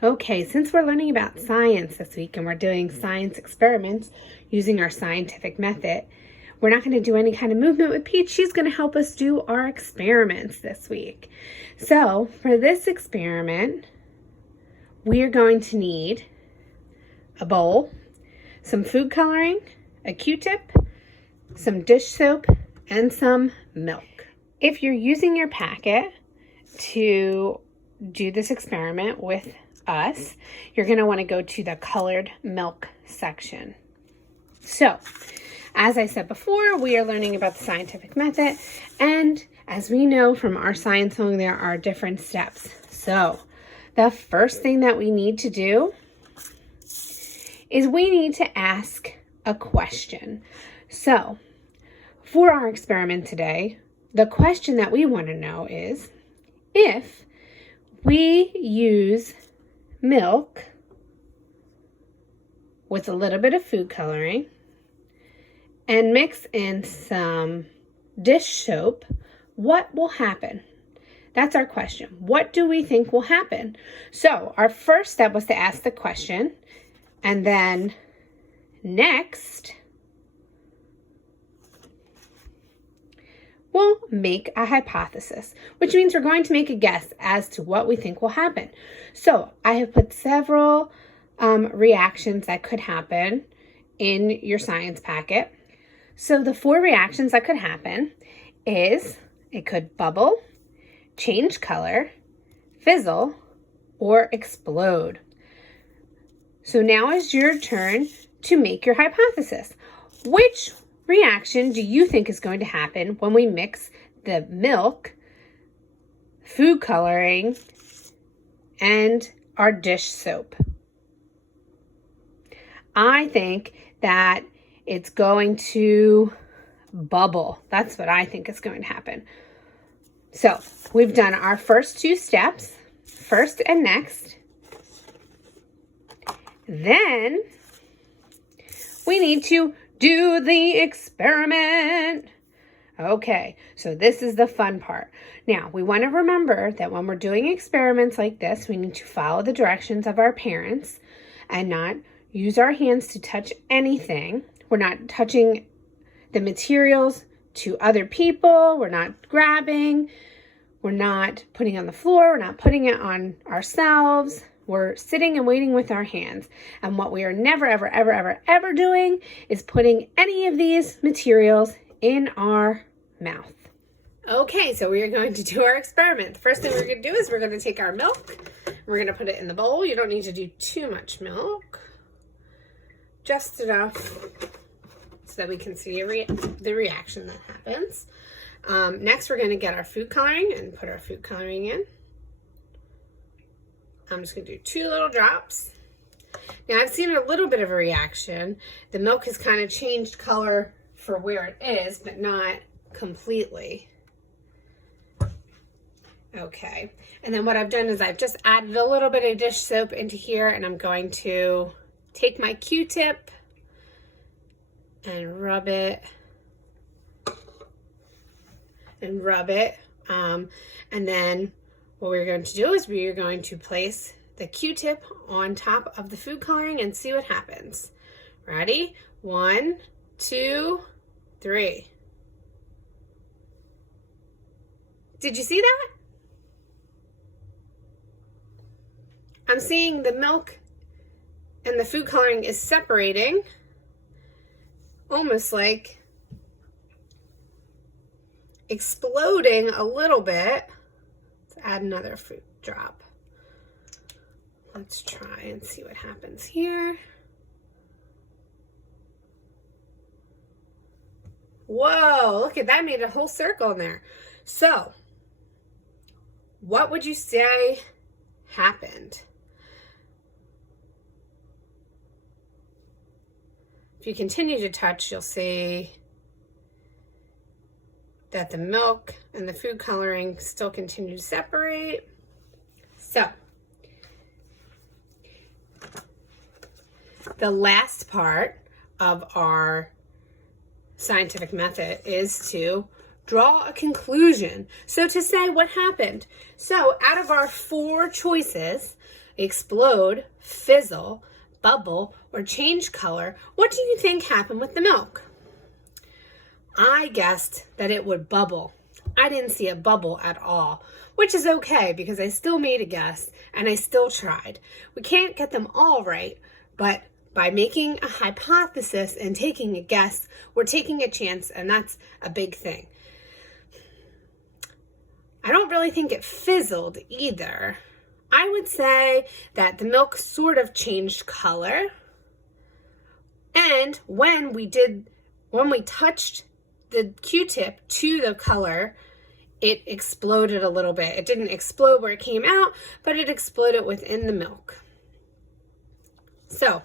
Okay, since we're learning about science this week and we're doing science experiments using our scientific method, we're not going to do any kind of movement with Peach. She's going to help us do our experiments this week. So for this experiment, we are going to need a bowl, some food coloring, a Q-tip, some dish soap, and some milk. If you're using your packet to do this experiment with us, you're going to want to go to the colored milk section. So, as I said before, we are learning about the scientific method, and as we know from our science song, there are different steps. So, the first thing that we need to do is we need to ask a question. So, for our experiment today, the question that we want to know is, if we use milk with a little bit of food coloring and mix in some dish soap, what will happen? That's our question. What do we think will happen? So our first step was to ask the question, and then next we'll make a hypothesis, which means we're going to make a guess as to what we think will happen. So I have put several reactions that could happen in your science packet. So the 4 reactions that could happen is it could bubble, change color, fizzle, or explode. So now is your turn to make your hypothesis. Which reaction do you think is going to happen when we mix the milk, food coloring, and our dish soap? I think that it's going to bubble. That's what I think is going to happen. So we've done our first 2 steps, first and next. Then we need to do the experiment. Okay, so this is the fun part. Now, we want to remember that when we're doing experiments like this, we need to follow the directions of our parents and not use our hands to touch anything. We're not touching the materials to other people. We're not grabbing. We're not putting it on the floor. We're not putting it on ourselves. We're sitting and waiting with our hands. And what we are never, ever, ever, ever, ever doing is putting any of these materials in our mouth. Okay, so we are going to do our experiment. The first thing we're going to do is we're going to take our milk. We're going to put it in the bowl. You don't need to do too much milk. Just enough so that we can see the reaction that happens. Next, we're going to get our food coloring and put our food coloring in. I'm just going to do 2 little drops. Now, I've seen a little bit of a reaction. The milk has kind of changed color for where it is, but not completely. Okay. And then what I've done is I've just added a little bit of dish soap into here, and I'm going to take my Q-tip and rub it. And then what we're going to do is we are going to place the Q-tip on top of the food coloring and see what happens. Ready? 1, 2, 3. Did you see that? I'm seeing the milk and the food coloring is separating, almost like exploding a little bit. Let's add another food drop. Let's try and see what happens here. Whoa, look at that, made a whole circle in there. So, what would you say happened? If you continue to touch, you'll see that the milk and the food coloring still continue to separate. So, the last part of our scientific method is to draw a conclusion. So to say what happened. So out of our 4 choices, explode, fizzle, bubble, or change color, what do you think happened with the milk? I guessed that it would bubble. I didn't see a bubble at all, which is okay because I still made a guess and I still tried. We can't get them all right, but by making a hypothesis and taking a guess, we're taking a chance, and that's a big thing. I don't really think it fizzled either. I would say that the milk sort of changed color, and when we touched the Q-tip to the color, it exploded a little bit. It didn't explode where it came out, but it exploded within the milk. So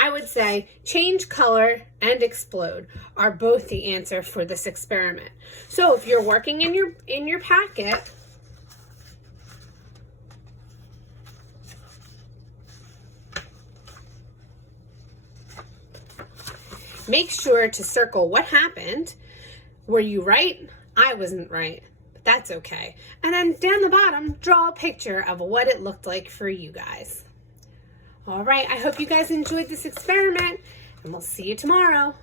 I would say change color and explode are both the answer for this experiment. So if you're working in your packet, make sure to circle what happened. Were you right? I wasn't right, but that's okay. And then down the bottom, draw a picture of what it looked like for you guys. All right, I hope you guys enjoyed this experiment, and we'll see you tomorrow.